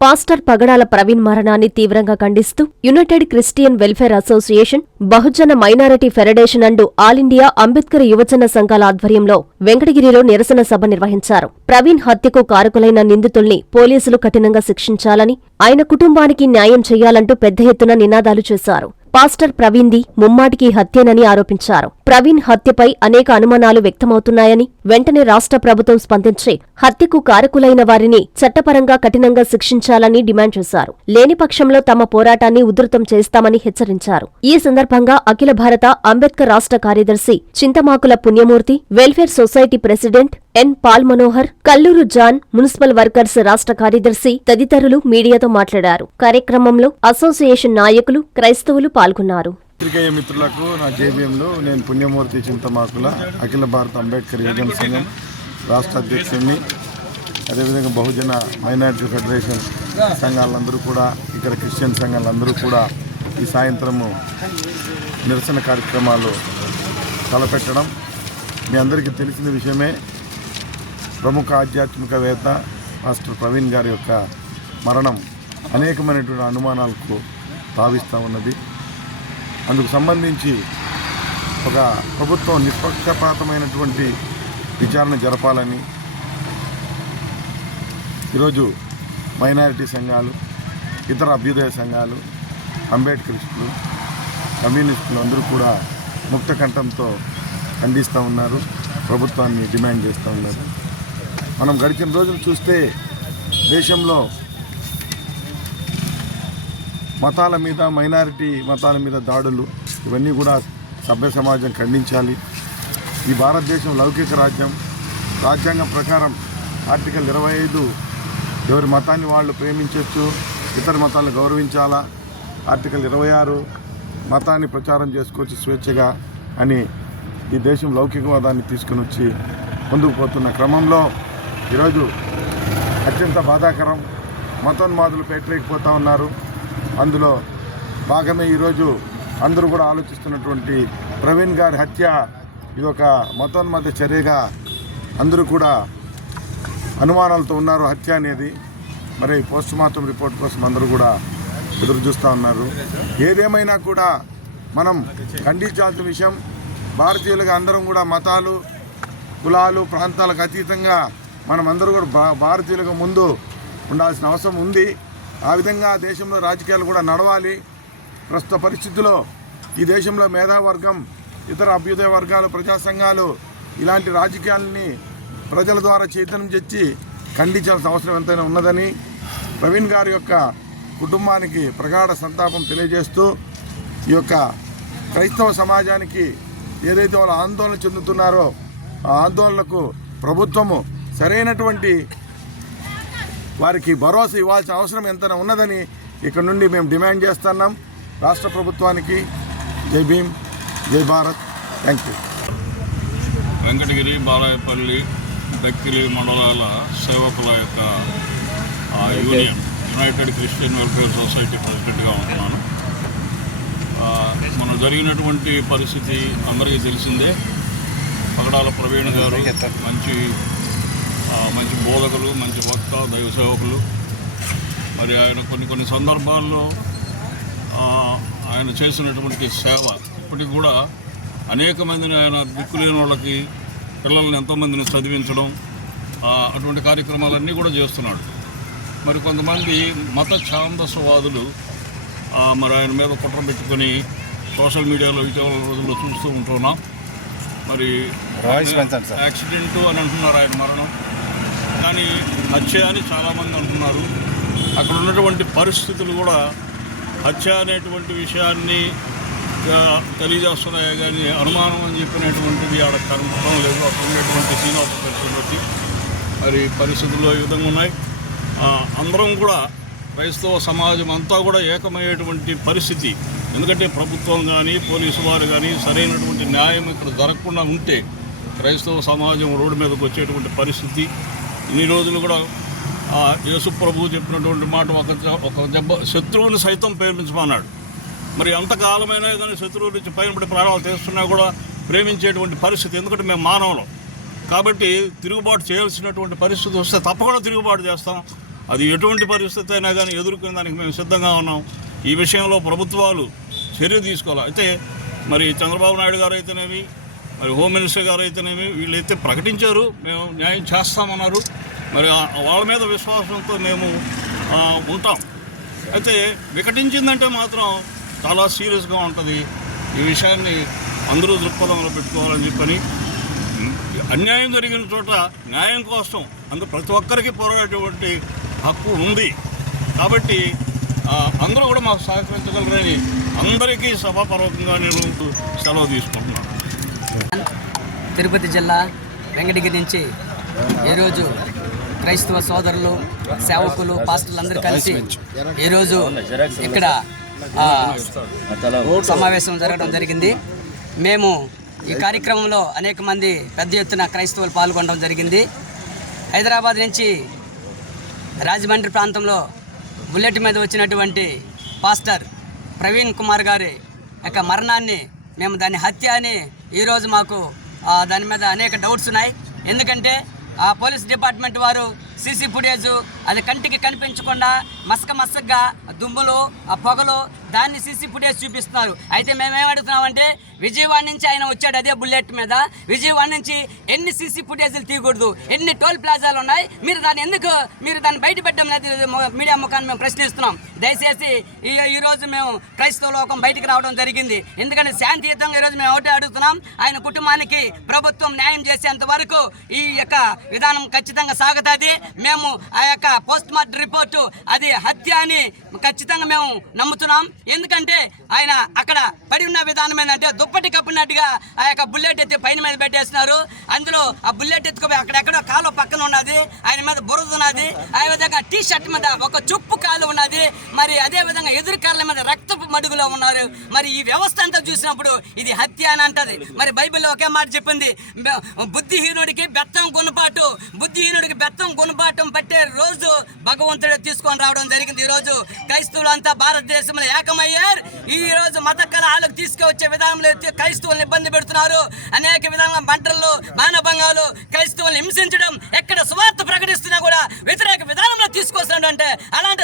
Pastor పగడాల ప్రవీణ్ మరణాన్ని తీవ్రంగా ఖండిస్తూ United Christian Welfare Association Bahujana minority federation and all India Ambedkar యువజన సంఘాల ఆధ్వర్యంలో వెంకటగిరిలో నిరసన సభ నిర్వహించారు. ప్రవీణ్ హత్యకు కారకులైన నిందితుల్ని పోలీసులు కఠినంగా శిక్షించాలని ఆయన కుటుంబానికి న్యాయం చేయాలంటూ పెద్ద ఎత్తున నినాదాలు చేశారు. పాస్టర్ ప్రవీణ్ది ముమ్మాటికి హత్యేనని ఆరోపించారు. ప్రవీణ్ హత్యపై అనేక అనుమానాలు వ్యక్తమవుతున్నాయని వెంటనే రాష్ట్ర ప్రభుత్వం స్పందించి హత్యకు కారకులైన వారిని చట్టపరంగా కఠినంగా శిక్షించాలని డిమాండ్ చేశారు. లేని పక్షంలో తమ పోరాటాన్ని ఉధృతం చేస్తామని హెచ్చరించారు. ఈ సందర్భంగా అఖిల భారత అంబేద్కర్ రాష్ట్ర కార్యదర్శి Chintamakula Punyamurthy welfare society president N. Paul Manohar Kalluru John municipal workers రాష్ట్ర కార్యదర్శి తదితరులు మీడియాతో మాట్లాడారు. కార్యక్రమంలో అసోసియేషన్ నాయకులు క్రైస్తవులు పాల్గొన్నారు. పత్రికేయ మిత్రులకు నా జేబీఎంలో నేను పుణ్యమూర్తి చింతమాకుల అఖిల భారత అంబేద్కర్ యువజన సంఘం రాష్ట్ర అధ్యక్షుడిని. అదేవిధంగా బహుజన మైనారిటీ ఫెడరేషన్ సంఘాలందరూ కూడా ఇక్కడ క్రిస్టియన్ సంఘాలందరూ కూడా ఈ సాయంత్రము నిరసన కార్యక్రమాలు తలపెట్టడం. మీ అందరికీ తెలిసిన విషయమే ప్రముఖ ఆధ్యాత్మికవేత్త మాస్టర్ ప్రవీణ్ గారి యొక్క మరణం అనేకమైనటువంటి అనుమానాలకు భావిస్తూ ఉన్నది. అందుకు సంబంధించి ఒక ప్రభుత్వం నిష్పక్షపాతమైనటువంటి విచారణ జరపాలని ఈరోజు మైనారిటీ సంఘాలు ఇతర అభ్యుదయ సంఘాలు అంబేద్కరిస్టులు కమ్యూనిస్టులు అందరూ కూడా ముక్త కంఠంతో ఖండిస్తూ ఉన్నారు ప్రభుత్వాన్ని డిమాండ్ చేస్తూ ఉన్నారు. మనం గడిచిన రోజులు చూస్తే దేశంలో మతాల మీద మైనారిటీ మతాల మీద దాడులు ఇవన్నీ కూడా సభ్య సమాజం ఖండించాలి. ఈ భారతదేశం లౌకిక రాజ్యం. రాజ్యాంగం ప్రకారం ఆర్టికల్ ఇరవై ఐదు ఎవరి మతాన్ని వాళ్ళు ప్రేమించవచ్చు ఇతర మతాలను గౌరవించాలా? ఆర్టికల్ ఇరవై ఆరు మతాన్ని ప్రచారం చేసుకోవచ్చు స్వేచ్ఛగా అని ఈ దేశం లౌకికవాదాన్ని తీసుకుని వచ్చి ముందుకు పోతున్న క్రమంలో ఈరోజు అత్యంత బాధాకరం మతోన్మాదులు పెట్టలేకపోతూ ఉన్నారు. అందులో భాగమే ఈరోజు అందరూ కూడా ఆలోచిస్తున్నటువంటి ప్రవీణ్ గారి హత్య. ఇది ఒక మతోన్మత చర్యగా అందరూ కూడా అనుమానాలతో ఉన్నారు హత్య అనేది. మరి పోస్ట్ మార్టం రిపోర్ట్ కోసం అందరూ కూడా ఎదురు చూస్తూ ఉన్నారు. ఏదేమైనా కూడా మనం ఖండించాల్సిన విషయం భారతీయులుగా అందరం కూడా మతాలు కులాలు ప్రాంతాలకు అతీతంగా మనం అందరూ కూడా భా ముందు ఉండాల్సిన అవసరం ఉంది. ఆ విధంగా దేశంలో రాజకీయాలు కూడా నడవాలి. ప్రస్తుత పరిస్థితుల్లో ఈ దేశంలో మేధావర్గం ఇతర అభ్యుదయ వర్గాలు ప్రజా సంఘాలు ఇలాంటి రాజకీయాలని ప్రజల ద్వారా చైతన్యం తెచ్చి ఖండించాల్సిన అవసరం ఎంతైనా ఉన్నదని ప్రవీణ్ గారి యొక్క కుటుంబానికి ప్రగాఢ సంతాపం తెలియజేస్తూ ఈ యొక్క క్రైస్తవ సమాజానికి ఏదైతే వాళ్ళు ఆందోళన చెందుతున్నారో ఆ ఆందోళనకు ప్రభుత్వము సరైనటువంటి వారికి భరోసా ఇవ్వాల్సిన అవసరం ఎంతైనా ఉన్నదని ఇక్కడ నుండి మేము డిమాండ్ చేస్తున్నాం. రాష్ట్ర ప్రభుత్వానికి జై భీమ్ జై భారత్. థ్యాంక్ యూ వెంకటగిరి బాలాయపల్లి దక్కిలి మండలాల సేవకుల యొక్క union United Christian Welfare Society ప్రెసిడెంట్గా ఉంటున్నాను. మనం మన జరిగినటువంటి పరిస్థితి అందరికీ తెలిసిందే. పగడాల ప్రవీణ్ గారు మంచి మంచి బోధకులు మంచి వక్త దైవ సేవకులు. మరి ఆయన కొన్ని కొన్ని సందర్భాల్లో ఆయన చేసినటువంటి సేవ ఇప్పటికి కూడా అనేక మందిని ఆయన దిక్కులేని వాళ్ళకి పిల్లల్ని ఎంతోమందిని చదివించడం అటువంటి కార్యక్రమాలన్నీ కూడా చేస్తున్నాడు. మరి కొంతమంది మత ఛాందసవాదులు మరి ఆయన మీద కుట్ర పెట్టుకొని సోషల్ మీడియాలో ఇటీవల రోజుల్లో చూస్తూ ఉంటున్నాం. మరి యాక్సిడెంట్ అని అంటున్నారు ఆయన మరణం. కానీ హత్య అని చాలామంది అంటున్నారు. అక్కడ ఉన్నటువంటి పరిస్థితులు కూడా హత్య అనేటువంటి విషయాన్ని తెలియజేస్తున్నాయి కానీ అనుమానం అని చెప్పినటువంటిది ఆడ కనపడడం లేదు. అక్కడ ఉండేటువంటి శ్రీనివాస పరిస్థితులు బట్టి మరి పరిస్థితుల్లో ఈ విధంగా ఉన్నాయి. అందరం కూడా క్రైస్తవ సమాజం అంతా కూడా ఏకమయ్యేటువంటి పరిస్థితి. ఎందుకంటే ప్రభుత్వం కానీ పోలీసు వారు కానీ సరైనటువంటి న్యాయం ఇక్కడ జరగకుండా ఉంటే క్రైస్తవ సమాజం రోడ్డు మీదకి వచ్చేటువంటి పరిస్థితి. ఇన్ని రోజులు కూడా యేసు ప్రభు చెప్పినటువంటి మాట ఒక ఒక దెబ్బ శత్రువుని సైతం ప్రేమించమన్నాడు. మరి ఎంతకాలమైనా కానీ శత్రువు నుంచి పైన పడి ప్రాణాలు తీస్తున్నా కూడా ప్రేమించేటువంటి పరిస్థితి ఎందుకంటే మేము మానవులు. కాబట్టి తిరుగుబాటు చేయాల్సినటువంటి పరిస్థితి వస్తే తప్పకుండా తిరుగుబాటు చేస్తాం. అది ఎటువంటి పరిస్థితి అయినా కానీ ఎదుర్కొనే దానికి మేము సిద్ధంగా ఉన్నాం. ఈ విషయంలో ప్రభుత్వాలు చర్య తీసుకోవాలి. అయితే మరి చంద్రబాబు నాయుడు గారు అయితేనేమి మరి హోమ్ మినిస్టర్ గారు అయితేనేమి వీళ్ళైతే ప్రకటించారు మేము న్యాయం చేస్తామన్నారు. మరి వాళ్ళ మీద విశ్వాసంతో మేము ఉంటాం. అయితే వికటించిందంటే మాత్రం చాలా సీరియస్గా ఉంటుంది. ఈ విషయాన్ని అందరూ దృక్పథంలో పెట్టుకోవాలని చెప్పని అన్యాయం జరిగిన చోట న్యాయం కోసం అందరూ ప్రతి ఒక్కరికి పోరాడేటువంటి హక్కు ఉంది. కాబట్టి అందరూ కూడా మాకు సహకరించగలరని అందరికీ సభాపూర్వకంగా నేను సెలవు తీసుకుంటాను తిరుపతి జిల్లా వెంకటగిరి నుంచి ఈరోజు క్రైస్తవ సోదరులు సేవకులు పాస్టర్లు అందరూ కలిసి ఈరోజు ఇక్కడ సమావేశం జరగడం జరిగింది. మేము ఈ కార్యక్రమంలో అనేక మంది పెద్ద ఎత్తున క్రైస్తవులు పాల్గొనడం జరిగింది. హైదరాబాద్ నుంచి రాజమండ్రి ప్రాంతంలో బుల్లెట్ మీద వచ్చినటువంటి పాస్టర్ ప్రవీణ్ కుమార్ గారి యొక్క మరణాన్ని మేము దాని హత్య అని ఈరోజు మాకు దాని మీద అనేక డౌట్స్ ఉన్నాయి. ఎందుకంటే ఆ పోలీస్ డిపార్ట్మెంట్ వారు సీసీ ఫుటేజ్ అది కంటికి కనిపించకుండా మసక మసగ్గా దుమ్ములు ఆ పొగలు దాన్ని సీసీ ఫుటేజ్ చూపిస్తున్నారు. అయితే మేమేమడుగుతున్నామంటే విజయవాడ నుంచి ఆయన వచ్చాడు అదే బుల్లెట్ మీద. విజయవాడ నుంచి ఎన్ని సీసీ ఫుటేజీలు తీయకూడదు ఎన్ని టోల్ ప్లాజాలు ఉన్నాయి మీరు దాన్ని ఎందుకు మీరు దాన్ని బయట పెట్టడం లేదు మీడియా ముఖాన్ని మేము ప్రశ్నిస్తున్నాం. దయచేసి ఈ మేము క్రైస్తవ లోకం బయటికి రావడం జరిగింది. ఎందుకంటే శాంతియుతంగా ఈరోజు మేము ఒకటే అడుగుతున్నాం ఆయన కుటుంబానికి ప్రభుత్వం న్యాయం చేసేంత వరకు ఈ యొక్క విధానం ఖచ్చితంగా సాగుతుంది. మేము ఆ యొక్క పోస్ట్ మార్టం రిపోర్టు అది హత్య అని ఖచ్చితంగా మేము నమ్ముతున్నాం. ఎందుకంటే ఆయన అక్కడ పడి ఉన్న విధానం ఏంటంటే దుప్పటి కప్పినట్టుగా ఆ యొక్క బుల్లెట్ ఎత్తి పైన మీద పెట్టేస్తున్నారు. అందులో ఆ బుల్లెట్ ఎత్తుకుపోయి అక్కడెక్కడో కాలో పక్కన ఉన్నది. ఆయన మీద బురద ఉన్నది. ఆ విధంగా టీ షర్ట్ మీద ఒక చుప్పు కాలు మరి అదే విధంగా మీద రక్తపు మడుగులో ఉన్నారు. మరి ఈ వ్యవస్థ అంతా చూసినప్పుడు ఇది హత్య అని అంటది. మరి బైబిల్లో ఒకే మాట చెప్పింది. బుద్ధిహీనుడికి బెత్తం గుణపాటు బుద్ధిహీనుడికి బెత్తం గుణపాఠం పట్టే రోజు భగవంతుడు తీసుకొని రావడం జరిగింది. ఈ రోజు క్రైస్తవులంతా భారతదేశంలో ఏకమయ్యారు. ఈ రోజు మత కలహాలకు తీసుకువచ్చే విధానంలో క్రైస్తవులను ఇబ్బంది పెడుతున్నారు. అనేక విధాల మంటలు మానభంగాలు క్రైస్తవులను హింసించడం ఎక్కడ స్వార్థ ప్రకటిస్తున్నా కూడా వ్యతిరేక విధానంలో తీసుకొస్తున్నాడు అంటే అలాంటి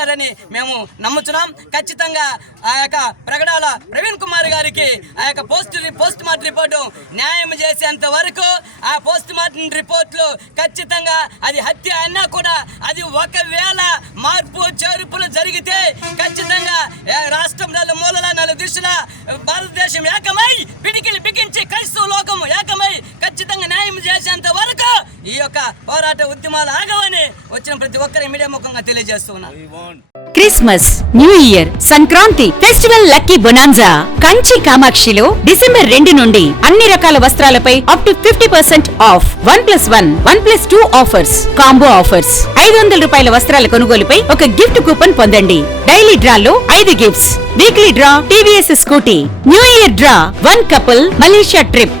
చేస్తారని మేము నమ్ముతున్నాం ఖచ్చితంగా ఆ యొక్క ప్రగడాల ప్రవీణ్ కుమార్ గారికి ఆ యొక్క పోస్ట్ పోస్ట్ మార్టం రిపోర్టు న్యాయం చేసేంత వరకు ఆ పోస్ట్ మార్టం రిపోర్ట్లు ఖచ్చితంగా అది హత్య అయినా కూడా అది ఒకవేళ మార్పు చేర్పులు జరిగితే ఖచ్చితంగా రాష్ట్రం రాష్ట్రంలో మూలల నలు దిశల భారతదేశం ఏకమై పిడికిలు బిగించి క్రైస్తవ లోకం ఏకమై ఖచ్చితంగా న్యాయం చేసేంత వరకు ఈ యొక్క పోరాట ఉద్యమాలు ఆగవని వచ్చిన ప్రతి ఒక్కరి మీడియా ముఖంగా తెలియజేస్తూ Christmas new year Sankranti festival lucky bonanza. Kanchi కామాక్షిలో December రెండు నుండి అన్ని రకాల వస్త్రాలపై up to fifty percent off one plus one one plus two offers combo offers ఐదు వందల రూపాయల వస్త్రాల కొనుగోలుపై ఒక గిఫ్ట్ కూపన్ పొందండి. డైలీ డ్రాలో ఐదు gifts weekly draw TVS Scooty new year draw one couple Malaysia trip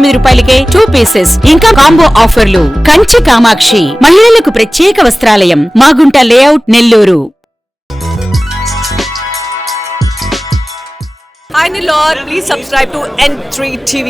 తొమ్మిది రూపాయలకే టూ పీసెస్ ఇంకా కాంబో ఆఫర్లు కంచి కామాక్షి మహిళలకు ప్రత్యేక వస్త్రాలయం Magunta layout Nellore. Hi Nilor, please subscribe to N3 TV.